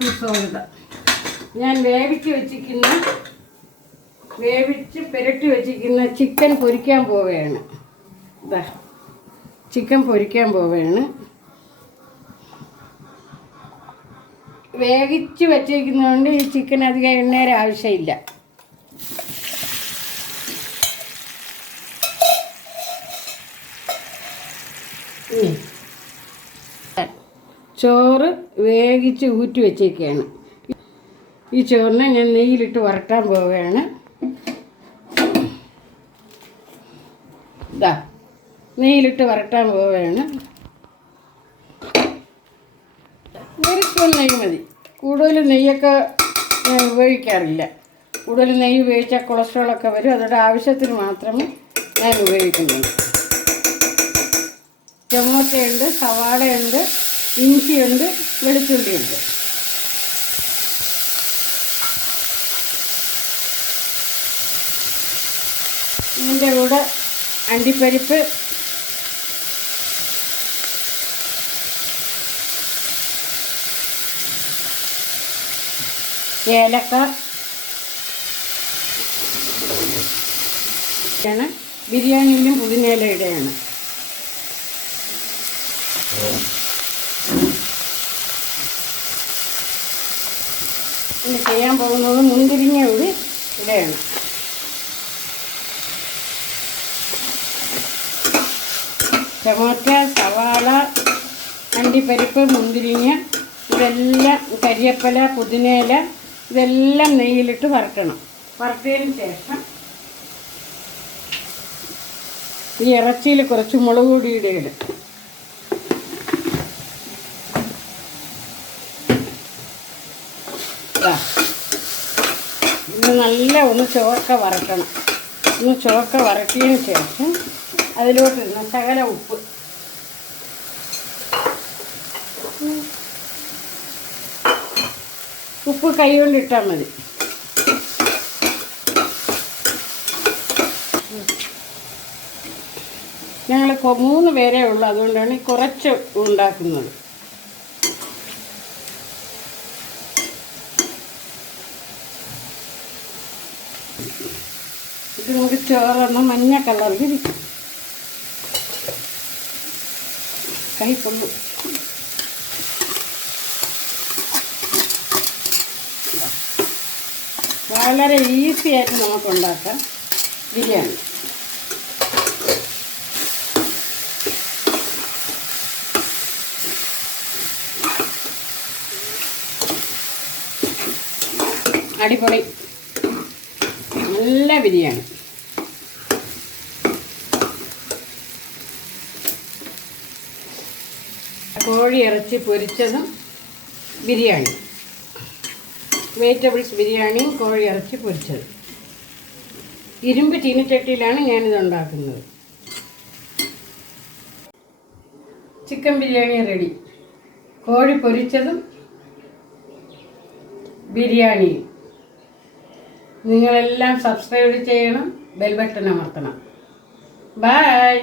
എല്ലാവർക്കും സ്വാഗതം. ഞാൻ വേവിച്ച് പുരട്ടി വെച്ചിരിക്കുന്ന ചിക്കൻ പൊരിക്കാൻ പോവുകയാണ്. ചിക്കൻ പൊരിക്കാൻ പോവുകയാണ്. വേവിച്ച് വെച്ചിരിക്കുന്നതുകൊണ്ട് ഈ ചിക്കൻ അധികം എണ്ണയുടെ ആവശ്യമില്ല. ചോറ് വേവിച്ച് ഊറ്റി വെച്ചേക്കാണ്. ഈ ചോറിനെ ഞാൻ നെയ്യിലിട്ട് വറക്കാൻ പോവുകയാണ്. നെയ്യിലിട്ട് വറക്കാൻ പോവുകയാണ്. ഒരു സ്പൂൺ നെയ്യ് മതി. കൂടുതൽ നെയ്യൊക്കെ ഞാൻ ഉപയോഗിക്കാറില്ല. കൂടുതൽ നെയ്യ് ഉപയോഗിച്ചാൽ കൊളസ്ട്രോളൊക്കെ വരും. അതോടെ ആവശ്യത്തിന് മാത്രമേ ഞാൻ ഉപയോഗിക്കുന്നുള്ളൂ. ടൊമാറ്റോയുണ്ട്, സവാളയുണ്ട്, ഇഞ്ചിയുണ്ട്, വെളുത്തുള്ളിയുണ്ട്. ഇതിൻ്റെ കൂടെ അണ്ടിപ്പരിപ്പ്, ഏലക്ക, ബിരിയാണിയിലും പുതിനയിലയുടെയാണ്. ഇനി ചെയ്യാൻ പോകുന്നത് മുന്തിരിങ്ങ കൂടി ഇടയാണ്. ടൊമാറ്റോ, സവാള, അണ്ടിപ്പരിപ്പ്, മുന്തിരിങ്ങ ഇതെല്ലാം, കരിവേപ്പില, പുതിനയില ഇതെല്ലാം നെയ്യിലിട്ട് വറുക്കണം. വറുത്തതിന് ശേഷം ഈ ഇറച്ചിയിൽ കുറച്ച് മുളക് പൊടി ഇടും. ഇത് നല്ല ഒന്ന് ചുവക്ക വറക്കണം. ഒന്ന് ചുവക്ക വറക്കിയതിന് ശേഷം അതിലോട്ടിരുന്ന ശകല ഉപ്പ് കൈ കൊണ്ടിട്ടാൽ മതി. ഞങ്ങൾ 3 പേരേ ഉള്ളൂ, അതുകൊണ്ടാണ് കുറച്ച് ഉണ്ടാക്കുന്നത്. ഇത് നമുക്ക് ചോറൊന്ന് മഞ്ഞ കളറിൽ ഇരിക്കും. കൈ കൊള്ളും. വളരെ ഈസി ആയിട്ട് നമുക്കുണ്ടാക്കാം ബിരിയാണി. അടിപൊളി നല്ല ബിരിയാണി. കോഴി ഇറച്ചി പൊരിച്ചതും ബിരിയാണി, വെജിറ്റബിൾസ് ബിരിയാണിയും കോഴി ഇറച്ചി പൊരിച്ചത്. ഇരുമ്പ് ചീനിച്ചട്ടിയിലാണ് ഞാനിത് ഉണ്ടാക്കുന്നത്. Chicken biryani ready. കോഴി പൊരിച്ചതും ബിരിയാണിയും. നിങ്ങളെല്ലാം സബ്സ്ക്രൈബ് ചെയ്യണം, ബെൽ ബട്ടൺ അമർത്തണം. ബൈ.